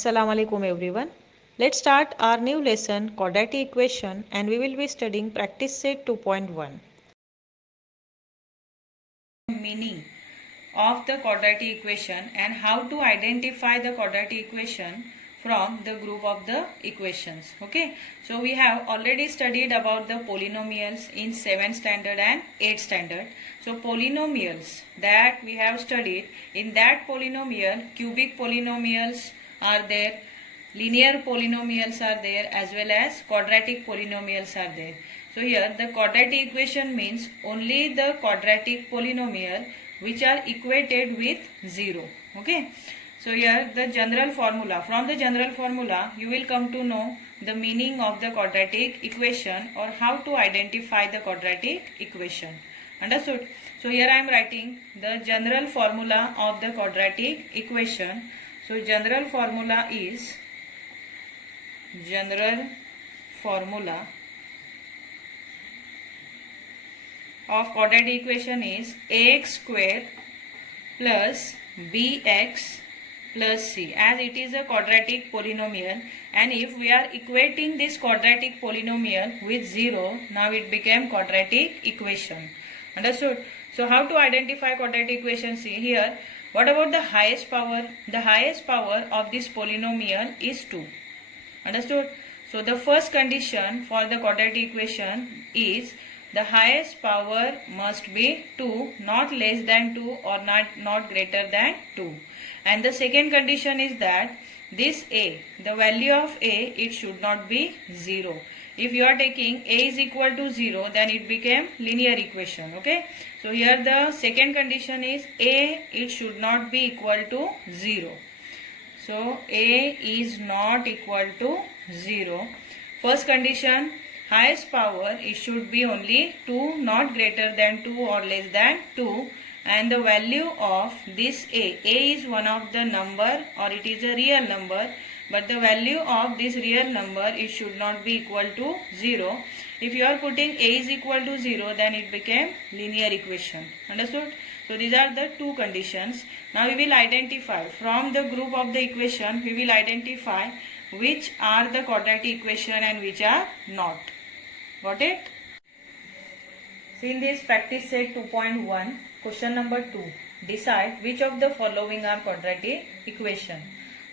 Assalamu alaikum everyone. Let's start our new lesson quadratic equation and we will be studying practice set 2.1. Meaning of the quadratic equation and how to identify the quadratic equation from the group of the equations. Okay, so we have already studied about the polynomials in 7th standard and 8th standard. So polynomials that we have studied, in that polynomial cubic polynomials are there, linear polynomials are there, as well as quadratic polynomials are there. So here the quadratic equation means only the quadratic polynomial which are equated with 0. Okay, so here the general formula, from the general formula you will come to know the meaning of the quadratic equation or how to identify the quadratic equation. Understood? So here I am writing the general formula of the quadratic equation. So general formula is, general formula of quadratic equation is ax square plus bx plus c, as it is a quadratic polynomial, and if we are equating this quadratic polynomial with 0, now it became quadratic equation. Understood? So how to identify quadratic equation? See here, what about the highest power? The highest power of this polynomial is 2. Understood? So the first condition for the quadratic equation is the highest power must be 2, not less than 2 or not greater than 2. And the second condition is that this a, the value of a, it should not be 0. If you are taking a is equal to 0, then it became linear equation. Okay, so here the second condition is a, it should not be equal to 0. So a is not equal to 0. First condition, highest power, it should be only 2, not greater than 2 or less than 2, and the value of this a is one of the number or it is a real number, but the value of this real number, it should not be equal to 0. If you are putting a is equal to 0, then it became linear equation. Understood? So these are the two conditions. Now we will identify from the group of the equation, we will identify which are the quadratic equation and which are not. Got it? See in this practice set 2.1, question number 2. Decide which of the following are quadratic equation.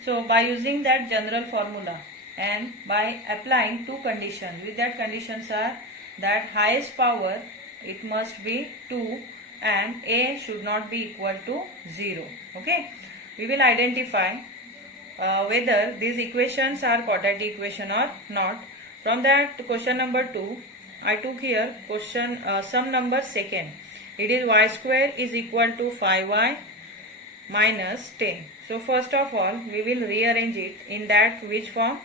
So by using that general formula and by applying two conditions, with that conditions are that highest power, it must be 2 and a should not be equal to 0. Okay, we will identify whether these equations are quadratic equation or not. From that question number 2, I took here question sum number second. It is y square is equal to 5y minus 10. So first of all, we will rearrange it in that which form?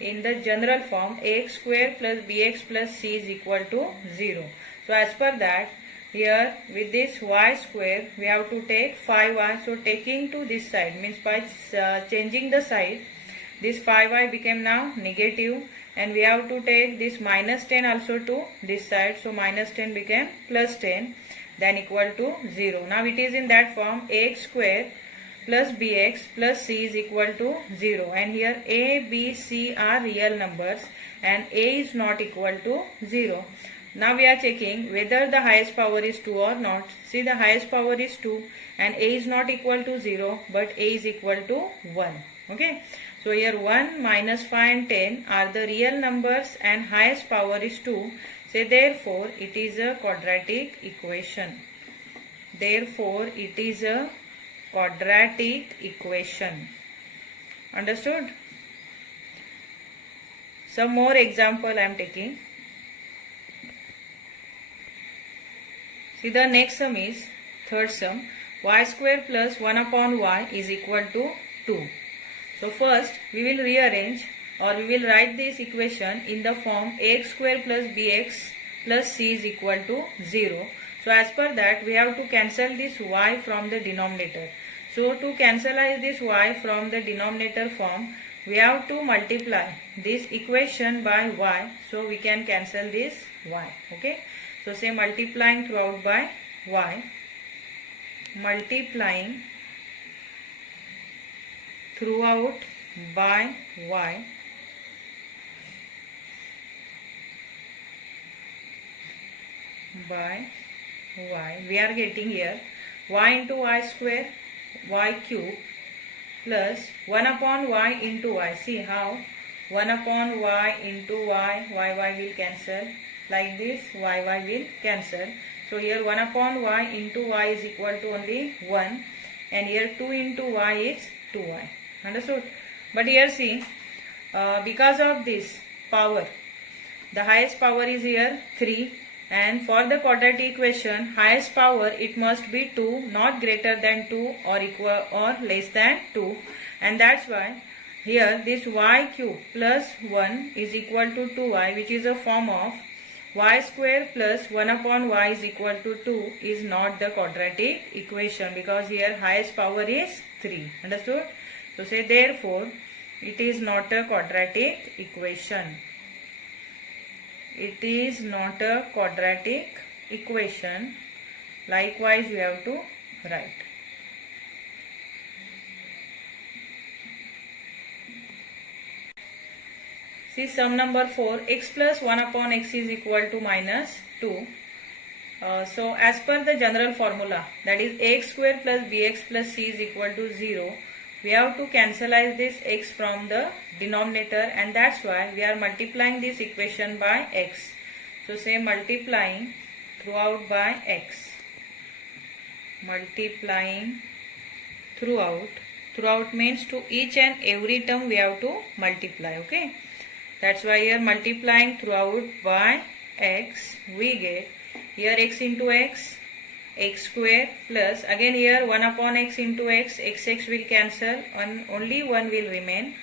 In the general form, ax square plus bx plus c is equal to 0. So as per that, here with this y square we have to take 5y. So taking to this side means by changing the side, this 5y became now negative, and we have to take this minus 10 also to this side. So minus 10 became plus 10, then equal to 0. Now it is in that form, ax square plus bx plus c is equal to 0, and here a, b, c are real numbers and a is not equal to 0. Now we are checking whether the highest power is 2 or not. See, the highest power is 2 and a is not equal to 0, but a is equal to 1. Okay, so here 1, minus 5 and 10 are the real numbers and highest power is 2. Say therefore it is a quadratic equation. Therefore it is a quadratic equation. Understood? Some more example I am taking. See, the next sum is third sum, y square plus 1 upon y is equal to 2. So first we will rearrange or we will write this equation in the form ax square plus bx plus c is equal to 0. So as per that, we have to cancel this y from the denominator. So to cancelize this y from the denominator form, we have to multiply this equation by y. So we can cancel this y. Okay. So say multiplying throughout by y, multiplying throughout by y by y. We are getting here y into y square y cube plus 1 upon y into y. See how 1 upon y into y will cancel. Like this y will cancel. So here 1 upon y into y is equal to only 1, and here 2 into y is 2y. Understood? But here see, because of this power, the highest power is here 3, and for the quadratic equation highest power it must be 2, not greater than 2 or equal or less than 2, and that's why here this y cube plus 1 is equal to 2y, which is a form of y square plus 1 upon y is equal to 2 is not the quadratic equation, because here highest power is 3. Understood? So say therefore it is not a quadratic equation. It is not a quadratic equation. Likewise we have to write. See sum number 4, x plus 1 upon x is equal to minus 2. So as per the general formula, that is ax square plus bx plus c is equal to 0, we have to cancelize this x from the denominator, and that's why we are multiplying this equation by x. So say multiplying throughout by x. Multiplying throughout. Throughout means to each and every term we have to multiply. Okay. That's why here multiplying throughout by x, we get here x into x, x square plus again here 1 upon x into x, x will cancel and only 1 will remain,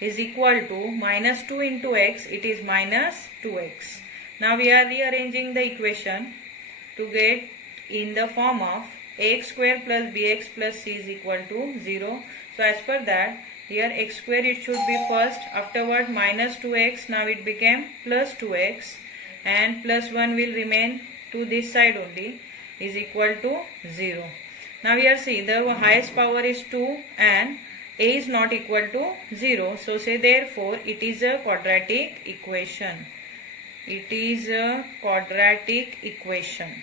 is equal to minus 2 into x, it is minus 2x. Now we are rearranging the equation to get in the form of ax square plus bx plus c is equal to 0. So as per that, here x square it should be first, afterward minus 2x, now it became plus 2x, and plus 1 will remain to this side only, is equal to 0. Now here see the highest power is 2 and a is not equal to 0. So say therefore it is a quadratic equation. It is a quadratic equation.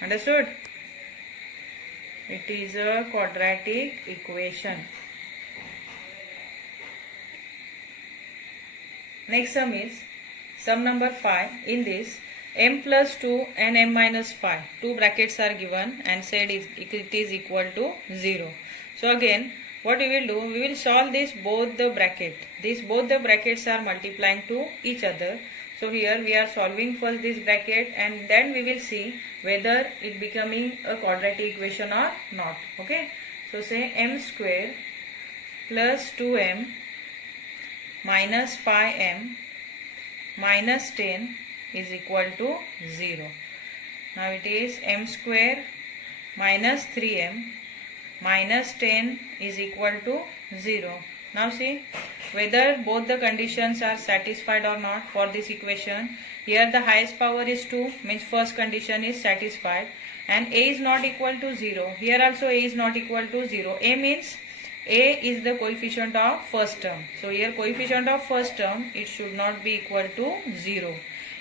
Understood? It is a quadratic equation. Next sum is sum number 5. In this m plus 2 and m minus 5, two brackets are given and said it is equal to 0. So again what we will do, we will solve this both the bracket. Both the brackets are multiplying to each other. So here we are solving first this bracket and then we will see whether it becoming a quadratic equation or not. Okay. So say m square plus 2m minus 5m minus 10 is equal to 0. Now it is m square minus 3m minus 10 is equal to 0. Now see whether both the conditions are satisfied or not for this equation. Here the highest power is 2, means first condition is satisfied, and a is not equal to 0. Here also a is not equal to 0. A means a is the coefficient of first term. So here coefficient of first term, it should not be equal to 0.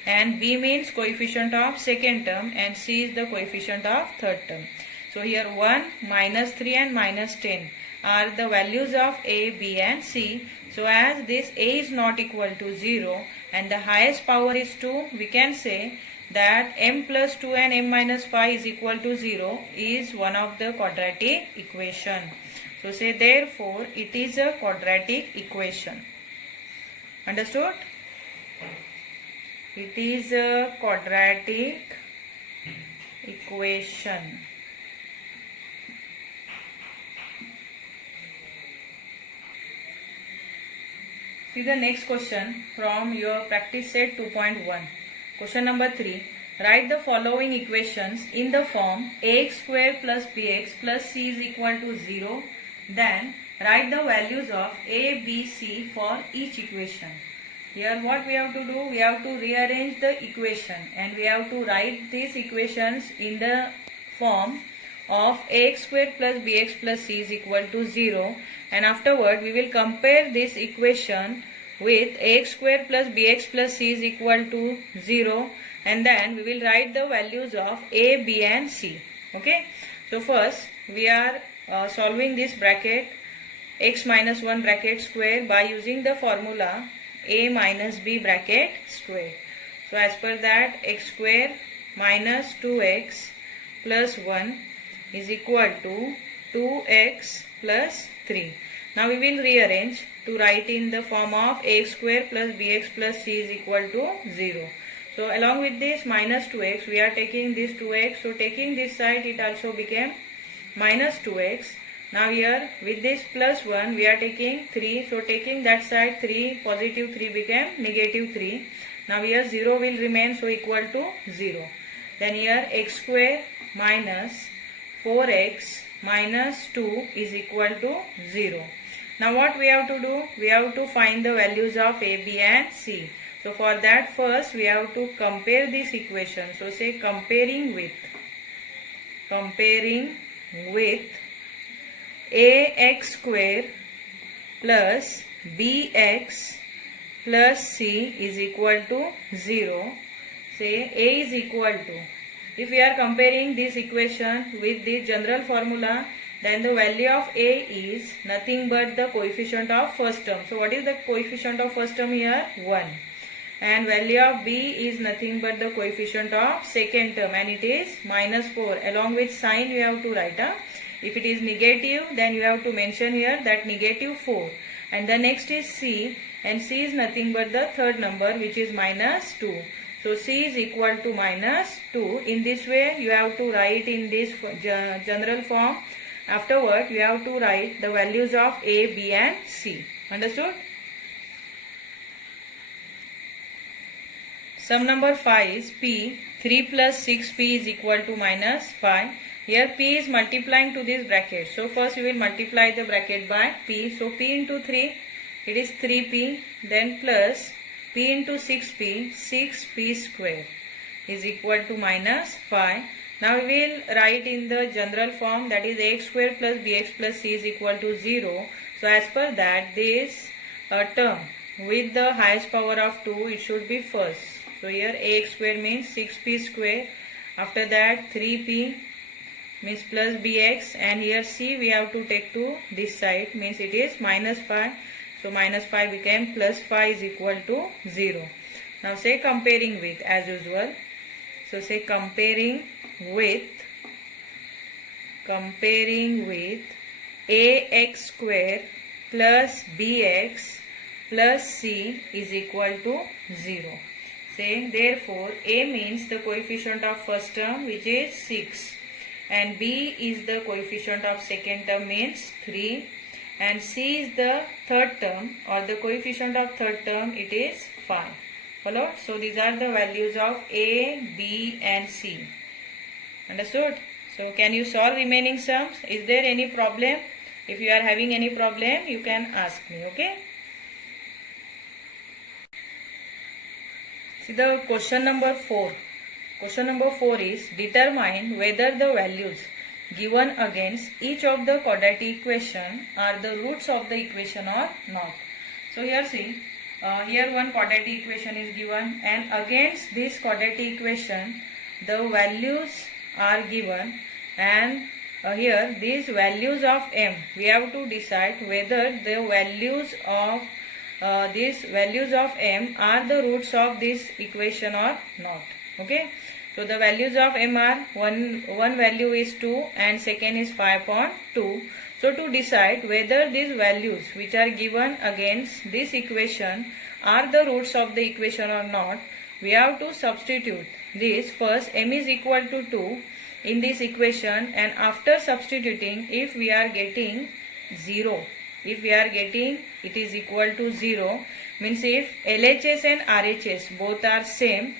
And b means coefficient of second term, and c is the coefficient of third term. So here 1, minus 3 and minus 10 are the values of a, b and c. So as this a is not equal to 0 and the highest power is 2, we can say that m plus 2 and m minus 5 is equal to 0 is one of the quadratic equation. So say therefore it is a quadratic equation. Understood? It is a quadratic equation. See the next question from your practice set 2.1. Question number 3. Write the following equations in the form ax square plus bx plus c is equal to 0. Then write the values of a, b, c for each equation. Here what we have to do, we have to rearrange the equation and we have to write these equations in the form of ax square plus bx plus c is equal to 0, and afterward we will compare this equation with ax square plus bx plus c is equal to 0, and then we will write the values of a, b and c. Okay, so first we are solving this bracket x minus 1 bracket square by using the formula a minus b bracket square. So as per that, x square minus 2x plus 1 is equal to 2x plus 3. Now we will rearrange to write in the form of ax square plus bx plus c is equal to 0. So along with this minus 2x, we are taking this 2x. So taking this side, it also became minus 2x. Now here with this plus 1, we are taking 3. So taking that side 3, positive 3 became negative 3. Now here 0 will remain, so equal to 0. Then here x square minus 4x minus 2 is equal to 0. Now what we have to do? We have to find the values of a, b and c. So for that, first we have to compare this equation. So say comparing with ax square plus bx plus c is equal to 0. Say a is equal to, if we are comparing this equation with the general formula, then the value of a is nothing but the coefficient of first term. So what is the coefficient of first term here? 1. And value of b is nothing but the coefficient of second term, and it is minus 4. Along with sign you have to write. If it is negative, then you have to mention here that negative 4. And the next is c, and c is nothing but the third number, which is minus 2. So c is equal to minus 2. In this way you have to write in this general form. Afterward you have to write the values of a, b and c. Understood? Sum number 5 is p. 3 plus 6p is equal to minus 5. Here p is multiplying to this bracket. So first we will multiply the bracket by p. So p into 3, it is 3p. Then plus p into 6p, 6p square is equal to minus 5. Now we will write in the general form, that is ax square plus bx plus c is equal to 0. So as per that, this term with the highest power of 2, it should be first. So here ax square means 6p square. After that 3p means plus bx, and here c we have to take to this side, means it is minus 5. So minus 5 became plus 5 is equal to 0. Now say comparing with, as usual. So say comparing with ax square plus bx plus c is equal to 0. Say therefore a means the coefficient of first term, which is 6, and b is the coefficient of second term, means 3, and c is the third term, or the coefficient of third term, it is 5. Followed? So these are the values of a, b and c. Understood? So can you solve remaining sums? Is there any problem? If you are having any problem, you can ask me. Okay? See the question number 4. Question number 4 is determine whether the values given against each of the quadratic equation are the roots of the equation or not. So here see, here one quadratic equation is given, and against this quadratic equation the values are given, and here these values of m, we have to decide whether the values of these values of m are the roots of this equation or not. Okay, so the values of m are one value is 2 and second is 5.2. So to decide whether these values which are given against this equation are the roots of the equation or not, we have to substitute this. First m is equal to 2 in this equation, and after substituting, if we are getting 0, if we are getting it is equal to 0, means if LHS and RHS both are same,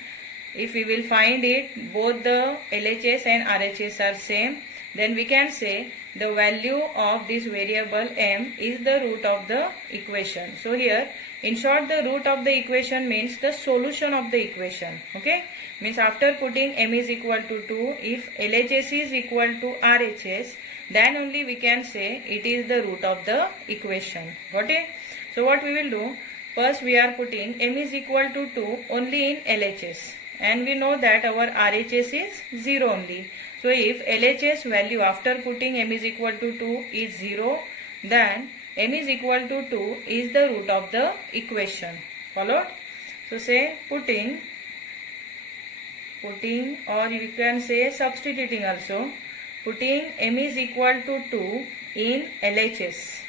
if we will find it both the LHS and RHS are same, then we can say the value of this variable m is the root of the equation. So here, in short, the root of the equation means the solution of the equation. Okay, means after putting m is equal to 2, if LHS is equal to RHS, then only we can say it is the root of the equation. Got it? So what we will do, first we are putting m is equal to 2 only in LHS, and we know that our RHS is 0 only. So if LHS value after putting m is equal to 2 is 0, then m is equal to 2 is the root of the equation. Followed? So say putting, or you can say substituting also, putting m is equal to 2 in LHS.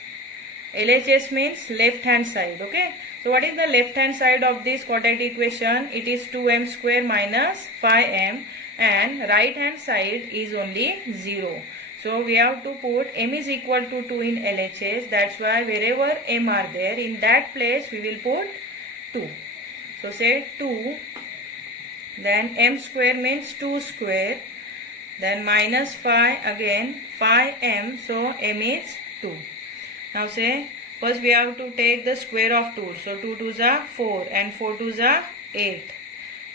LHS means left hand side. Okay. So what is the left hand side of this quadratic equation? It is 2m square minus 5m, and right hand side is only 0. So we have to put m is equal to 2 in LHS. That's why wherever m are there, in that place we will put 2. So say 2, then m square means 2 square, then minus 5, again 5m, so m is 2. Now say, first we have to take the square of 2. So 2 2s are 4 and 4 2s are 8,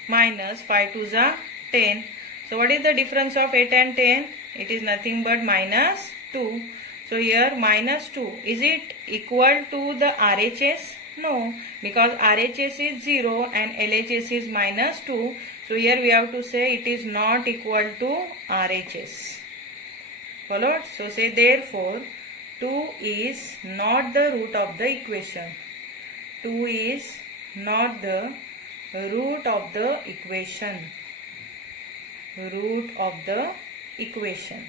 minus 5 2s are 10. So what is the difference of 8 and 10? It is nothing but minus 2. So here minus 2, is it equal to the RHS? No, because RHS is 0 and LHS is minus 2. So here we have to say it is not equal to RHS. Followed? So say therefore 2 is not the root of the equation. 2 is not the root of the equation. Root of the equation.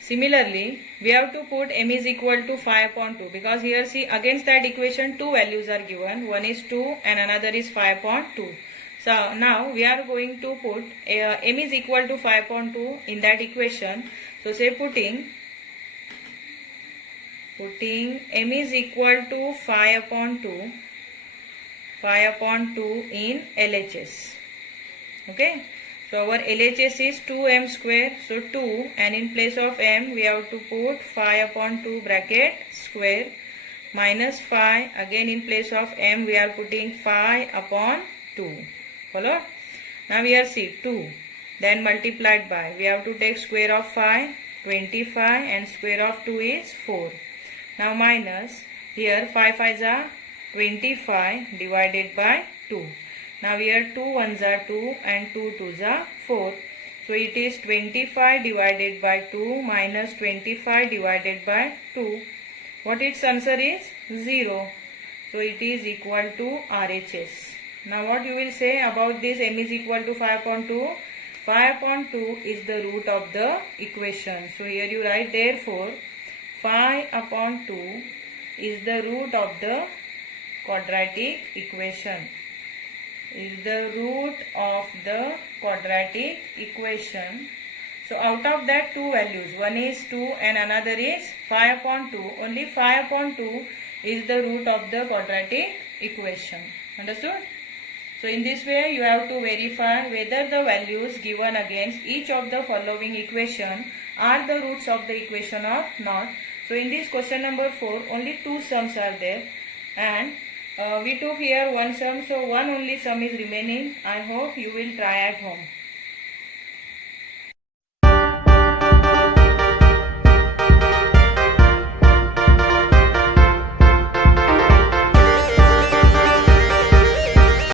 Similarly, we have to put m is equal to 5 upon 2, because here see, against that equation two values are given. One is 2 and another is 5 upon 2. So now we are going to put m is equal to 5 upon 2 in that equation. So say putting m is equal to 5 upon 2 in LHS. Okay. So our LHS is 2m square. So 2, and in place of m we have to put 5 upon 2 bracket square, minus 5, again in place of m we are putting 5 upon 2. Follow? Now here see 2, then multiplied by, we have to take square of 5, 25, and square of 2 is 4. Now minus, here 5 5s are 25 divided by 2. Now here 2 1s are 2 and 2 2s are 4. So it is 25 divided by 2 minus 25 divided by 2. What its answer is? 0. So it is equal to RHS. Now what you will say about this m is equal to 5 upon 2? 5 upon 2 is the root of the equation. So here you write therefore 5 upon 2 is the root of the quadratic equation. Is the root of the quadratic equation. So out of that two values, one is 2 and another is 5 upon 2. Only 5 upon 2 is the root of the quadratic equation. Understood? So in this way you have to verify whether the values given against each of the following equation are the roots of the equation or not. So in this question number 4, only two sums are there, and we took here one sum, so one only sum is remaining. I hope you will try at home.